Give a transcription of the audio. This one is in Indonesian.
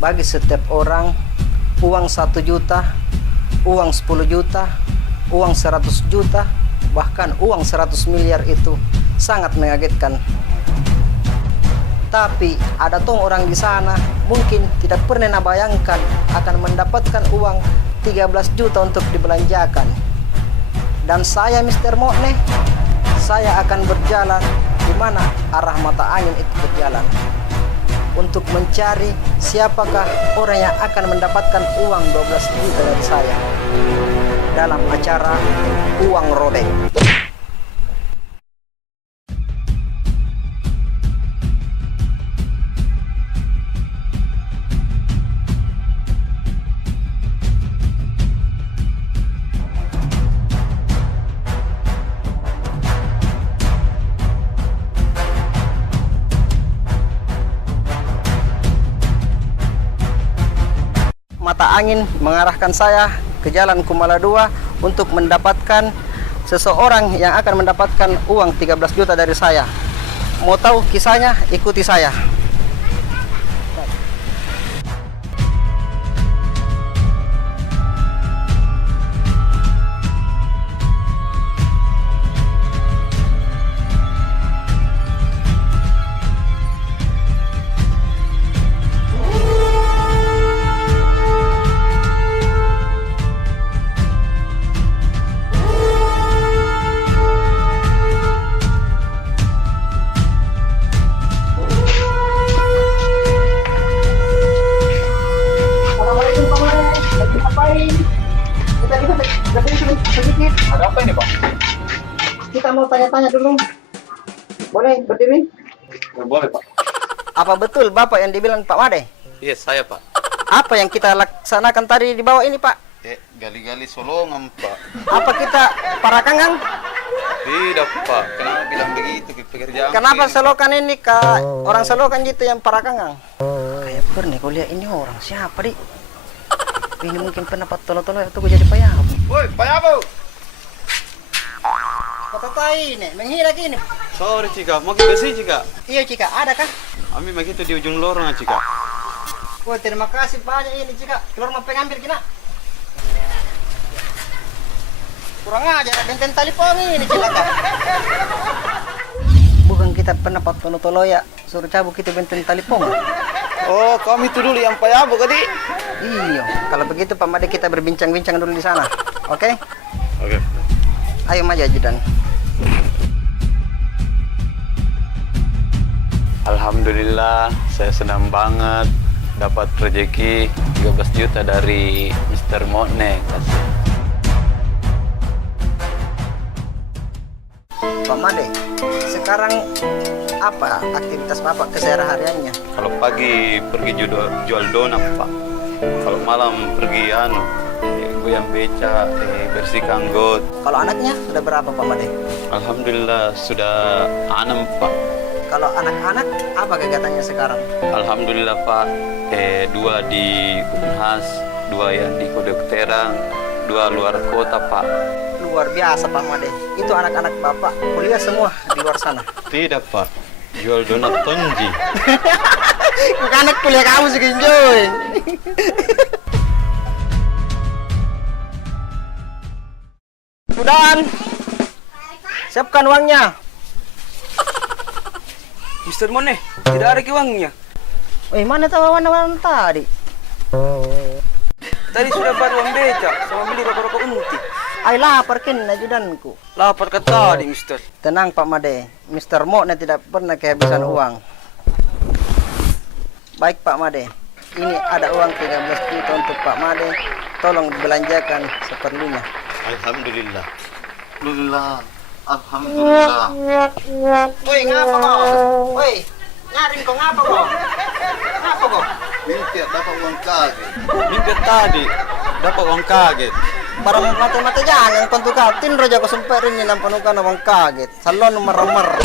bagi setiap orang uang 1 juta, uang 10 juta, uang 100 juta, bahkan uang 100 miliar itu sangat mengagetkan. Tapi ada tong orang di sana mungkin tidak pernah bayangkan akan mendapatkan uang 13 juta untuk dibelanjakan. Dan saya Mr. Mokne, saya akan berjalan di mana arah mata angin itu berjalan untuk mencari siapakah orang yang akan mendapatkan uang 12 juta dari saya dalam acara Uang Robek. Mata angin mengarahkan saya ke Jalan Kumala 2 untuk mendapatkan seseorang yang akan mendapatkan uang 13 juta dari saya. Mau tahu kisahnya? Ikuti saya. Sedikit. Ada apa ini, Pak? Kita mau tanya-tanya dulu. Boleh berdiri? Ya, boleh, Pak. Apa betul Bapak yang dibilang Pak Made? Iya, saya, Pak. Apa yang kita laksanakan tadi di bawah ini, Pak? Gali-gali solongan, Pak. Apa kita parakangan? Tidak, Pak. Kenapa bilang begitu? Pekerjaan. Kenapa selokan ini orang selokan gitu yang parakangan? Kayak pernah kau lihat ini orang siapa, Dik? Ini mungkin pernah tolo-tolo itu gue jadi payabu. Woi, payabu. Kata ini, menghina gini. Sorry, Cika. Mau kita sih, Cika? Iya, Cika. Ada kah? Kami begitu di ujung lorong, Cika. Woi, terima kasih banyak ini, Cika. Keluar mau pengambil kina. Kurang aja, benteng tali pong ini, Cika. Bukan kita pernah tolo-tolo ya, suruh cabut kita benteng tali pong. Oh, kami itu dulu yang payabu, Kadi. Iya, kalau begitu Pak Made kita berbincang-bincang dulu di sana. Oke? Oke. Ayo maju ajudan. Alhamdulillah, saya senang banget dapat rezeki 13 juta dari Mr. Mokne. Pak Made, sekarang apa aktivitas Bapak kesehariannya? Kalau pagi pergi jual donat, Pak. Kalau malam pergi goyang beca, bersihkan got. Kalau anaknya sudah berapa Pak Made? Alhamdulillah sudah 6, Pak. Kalau anak-anak apa kegiatannya sekarang? Alhamdulillah, Pak. 2 di Unhas, 2 yang di kedokteran, 2 luar kota, Pak. Luar biasa Pak Made. Itu anak-anak Bapak kuliah semua di luar sana. Tidak, Pak. Jual donat tonji. Bukan anak kuliah kamu sih, Joy. Sudahan. Siapkan uangnya. Mr. Mone, tidak ada uangnya. Mana tahu warna-warna tadi? Tadi sudah bayar uang beca sama beli rokok-rokok unti. Ay lapar kin ajudanku. Lapar ke tadi, Mister. Tenang Pak Made, Mr. Mokne tidak pernah kehabisan uang. Baik Pak Made, ini ada uang 13 juta untuk Pak Made. Tolong dibelanjakan seperlunya. Alhamdulillah. Alhamdulillah. Woi, ngapa kau? Woi, nyaring kau ngapa kau? Ngapa kau? Mimpi dapat uang kaget. Mimpi tadi dapat uang kaget. Barang mata-mata jangan pentukatin roja ko sumperin ni ng panuka na kaget. Salon meremar.